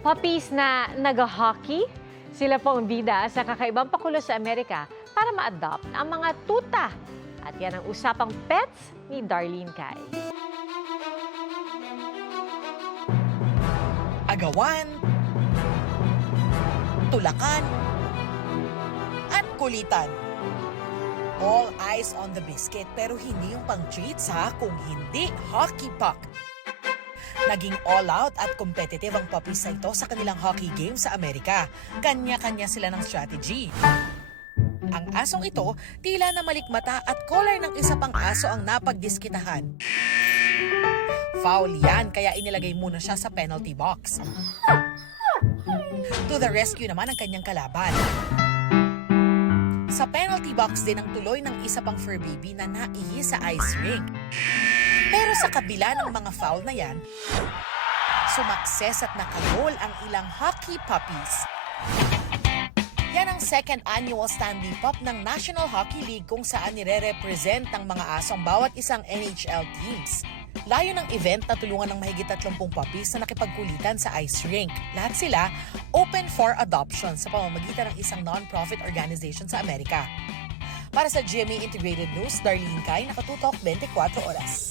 Puppies na nag-hockey, sila po ang bida sa kakaibang pakulo sa Amerika para ma-adopt ang mga tuta. At yan ang usapang pets ni Darlene Kai. Agawan, tulakan, at kulitan. All eyes on the biscuit pero hindi yung pang-treats ha, kung hindi hockey puck. Naging all-out at competitive ang puppies na ito sa kanilang hockey game sa Amerika. Kanya-kanya sila ng strategy. Ang asong ito, tila na malikmata at collar ng isa pang aso ang napagdiskitahan. Foul yan, kaya inilagay muna siya sa penalty box. To the rescue naman ang kanyang kalaban. Sa penalty box din ang tuloy ng isa pang fur baby na naihi sa ice rink. Pero sa kabila ng mga foul na yan, sumakses at nakagol ang ilang hockey puppies. Yan ang second annual Stanley Cup ng National Hockey League kung saan nire-represent ng mga asong bawat isang NHL teams. Layo ng event na tulungan ng mahigit 30 puppies na nakipagkulitan sa ice rink. Lahat sila open for adoption sa pamamagitan ng isang non-profit organization sa Amerika. Para sa GMA Integrated News, Darlene Kai, Nakatutok 24 Oras.